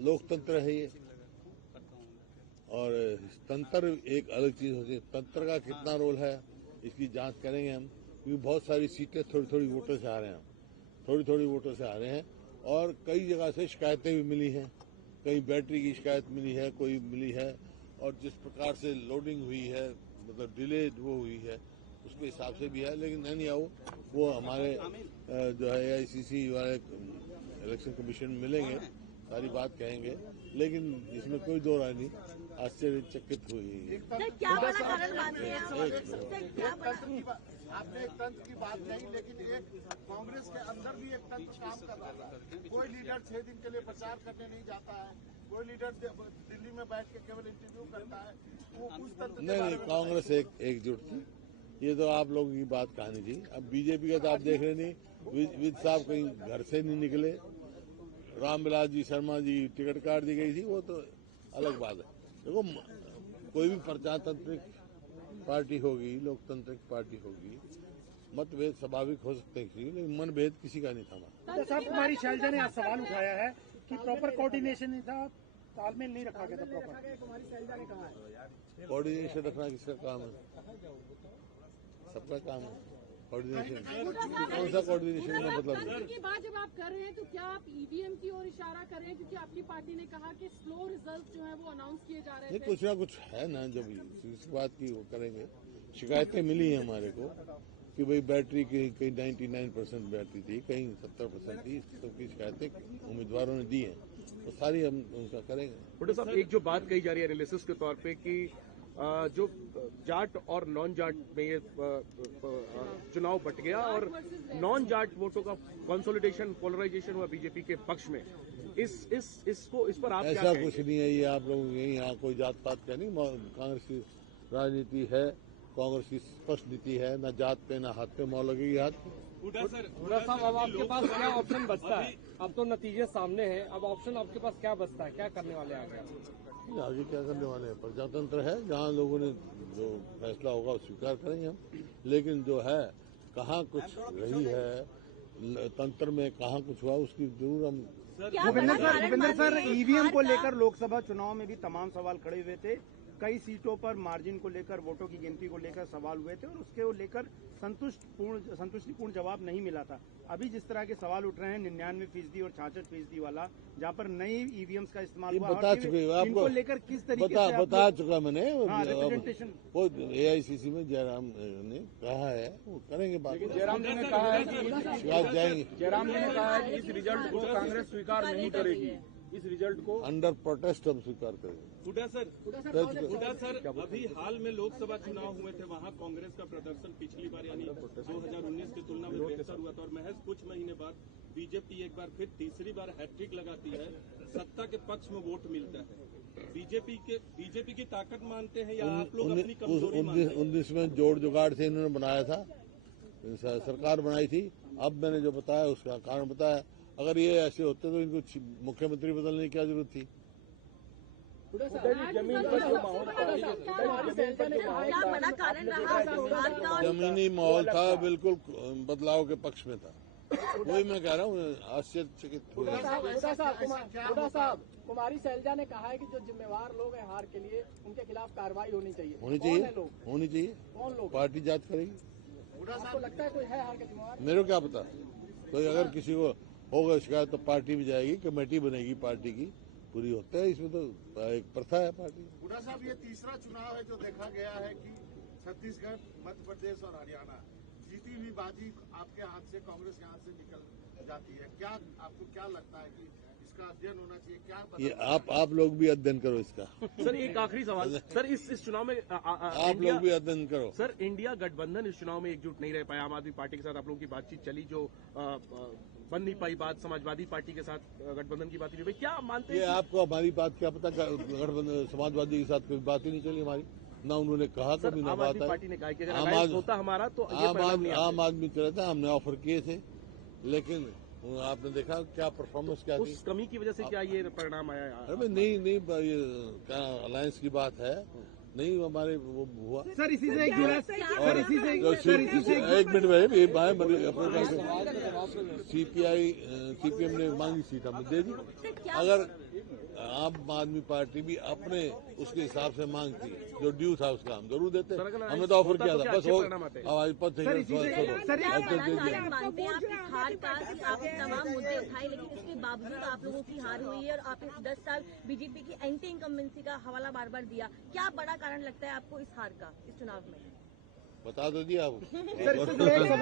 लोकतंत्र है ये, और तंत्र एक अलग चीज होती है। तंत्र का कितना रोल है इसकी जांच करेंगे हम, क्योंकि बहुत सारी सीटें थोड़ी थोड़ी वोटर से आ रहे हैं, थोड़ी थोड़ी वोटर से आ रहे हैं, और कई जगह से शिकायतें भी मिली हैं। कहीं बैटरी की शिकायत मिली है, कोई मिली है, और जिस प्रकार से लोडिंग हुई है, मतलब डिले वो हुई है, उसके हिसाब से भी है। लेकिन नहीं आओ, वो हमारे जो है AICC वाले इलेक्शन कमीशन मिलेंगे, सारी बात कहेंगे, लेकिन इसमें कोई दो राय नहीं। आश्चर्यचकित हुई। क्या बड़ा कारण मानते हैं? आपने एक तंत्र की बात कही, लेकिन एक कांग्रेस के अंदर भी एक तंत्र काम कर रहा है। कोई लीडर 6 दिन के लिए प्रचार करने नहीं जाता है, कोई लीडर दिल्ली में बैठ के केवल इंटरव्यू करता है, वो उस तंत्र नहीं, कांग्रेस एकजुट थी। ये तो आप लोगों की बात कहानी थी। अब बीजेपी का तो आप देख रहे नहीं, विद साहब कहीं घर से नहीं निकले, रामविलास जी शर्मा जी टिकट काट दी गई थी, वो तो अलग बात है। देखो, कोई भी प्रजातांत्रिक पार्टी होगी, लोकतांत्रिक पार्टी होगी, मतभेद स्वाभाविक हो सकते हैं, लेकिन मनभेद किसी का नहीं था। साहब, कुमारी शैलजा ने आज सवाल उठाया है कि प्रॉपर कोऑर्डिनेशन नहीं था, तालमेल नहीं रखा गया था प्रॉपर। कुमारी शैलजा ने कहा है कोऑर्डिनेशन रखना किसका काम है? सबका काम है कोऑर्डिनेशन। कौन सा कोऑर्डिनेशन का मतलब? की बात जब आप कर रहे हैं तो क्या आप EVM की ओर इशारा कर रहे हैं? क्योंकि आपकी पार्टी ने कहा कि स्लो रिजल्ट जो है वो अनाउंस किए जा रहे हैं। कुछ ना कुछ है ना, जब इस बात की वो करेंगे। शिकायतें मिली हैं हमारे को कि भाई बैटरी की कहीं 99% बैटरी थी, कहीं 70% थी, सबकी शिकायतें उम्मीदवारों ने दी हैं, तो सारी हम उनका करेंगे। बड़े साहब, एक जो बात कही जा रही है एनालिसिस के तौर पे कि जो जाट और नॉन जाट में ये चुनाव बट गया और नॉन जाट वोटों का कंसोलिडेशन, पोलराइजेशन हुआ बीजेपी के पक्ष में, इस पर आप ऐसा कुछ नहीं है। ये आप लोग यहाँ कोई जात पात का नहीं, कांग्रेस की राजनीति है, कांग्रेस की स्पष्ट नीति है, न जात पे न हाथ पे मौल लगेगी हाथ। हुड्डा साहब, अब आपके पास क्या ऑप्शन बचता है? अब तो नतीजे सामने हैं, अब ऑप्शन आपके पास क्या बचता है? क्या करने वाले आगे? आगे क्या करने वाले हैं? प्रजातंत्र है, जहाँ लोगों ने जो फैसला होगा वो स्वीकार करेंगे हम। लेकिन जो है, कहाँ कुछ रही है तंत्र में, कहाँ कुछ हुआ, उसकी जरूर हम। भूपेंद्र सर, EVM को लेकर लोकसभा चुनाव में भी तमाम सवाल खड़े हुए थे। कई सीटों पर मार्जिन को लेकर, वोटों की गिनती को लेकर सवाल हुए थे और उसके लेकर संतुष्टिपूर्ण जवाब नहीं मिला था। अभी जिस तरह के सवाल उठ रहे हैं 99% और 66% वाला, जहाँ पर नई EVMs का इस्तेमाल हुआ, बता चुके इनको लेकर किस तरीके से बता चुका मैंने। रिप्रेजेंटेशन वो AICC में जयराम ने कहा है, वो करेंगे बात। जयराम जी ने कहा है कि जाएंगे। जयराम जी ने कहा है कि इस रिजल्ट को कांग्रेस स्वीकार नहीं करेगी, इस रिजल्ट को अंडर प्रोटेस्ट हम स्वीकार करेंगे। हुड्डा सर, अभी हाल में लोकसभा चुनाव हुए थे, वहां कांग्रेस का प्रदर्शन पिछली बार यानी 2019 की तुलना में बेहतर हुआ था, और महज कुछ महीने बाद बीजेपी एक बार फिर तीसरी बार हैट्रिक लगाती है, सत्ता के पक्ष में वोट मिलता है। बीजेपी की ताकत मानते हैं या आप लोग अपनी कमजोरी मानते हैं? 19 में जोड़ जुगाड़ से इन्होंने बनाया था, सरकार बनाई थी। अब मैंने जो बताया उसका कारण बताया। अगर ये ऐसे होते तो इनको मुख्यमंत्री बदलने की क्या जरूरत थी? जमीनी माहौल था, बिल्कुल बदलाव के पक्ष में था। वही मैं कह रहा हूँ, आश्चर्यचकित हुए। हुड्डा साहब, कुमारी शैलजा ने कहा है कि जो जिम्मेवार लोग हैं हार के लिए, उनके खिलाफ कार्रवाई होनी चाहिए। होनी चाहिए। कौन लोग? पार्टी जांच करेगी। आपको लगता है कोई है हार का जिम्मेवार? मेरे को क्या पता। कोई अगर किसी को होगा शिकायत तो पार्टी भी जाएगी, कमेटी बनेगी पार्टी की, पूरी होता है। इसमें तो एक प्रथा है पार्टी। हुड्डा साहब, ये तीसरा चुनाव है जो देखा गया है कि छत्तीसगढ़, मध्य प्रदेश और हरियाणा जीती हुई बाजी आपके हाथ से, कांग्रेस के हाथ से निकल जाती है। क्या आपको क्या लगता है कि इसका अध्ययन होना चाहिए? क्या ये आप लोग भी अध्ययन करो इसका। सर, एक आखिरी सवाल सर, इस चुनाव में आप लोग भी अध्ययन करो। सर, इंडिया गठबंधन इस चुनाव में एकजुट नहीं रह पाया। आम आदमी पार्टी के साथ आप लोगों की बातचीत चली, जो बन नहीं पाई बात, समाजवादी पार्टी के साथ गठबंधन की बात नहीं हुई। क्या मानते हैं? ये आपको हमारी बात क्या पता? गठबंधन समाजवादी के साथ कोई बात ही नहीं चली हमारी, ना उन्होंने कहा कभी, ना बात है। पार्टी ने कहा कि अगर अलायंस होता हमारा तो आम आदमी चला था, हमने ऑफर किए थे, लेकिन आपने देखा क्या परफॉर्मेंस क्या थी। उस कमी की वजह से क्या ये परिणाम आया? अरे नहीं, ये क्या अलायंस की बात है, नहीं हमारे वो हुआ। सर इसी से एक जुड़ा सर इसी से जो सर इसी से एक मिनट में ये अपने सीपीएम ने मांगी सीट हमने दे दी। अगर आम आदमी पार्टी भी अपने उसके हिसाब से मांगती जो ड्यू था उसका हम जरूर देते। हमने तो ऑफर किया था बस हो आवाज पद मानते हैं आप इस हार का कि आपने तमाम मुद्दे उठाए लेकिन उसके बावजूद आप लोगों की हार हुई है और आपने 10 साल बीजेपी की एंटी इनकम्बेंसी का हवाला बार बार दिया। क्या बड़ा कारण लगता है आपको इस हार का इस चुनाव में? बता दो दिया आप।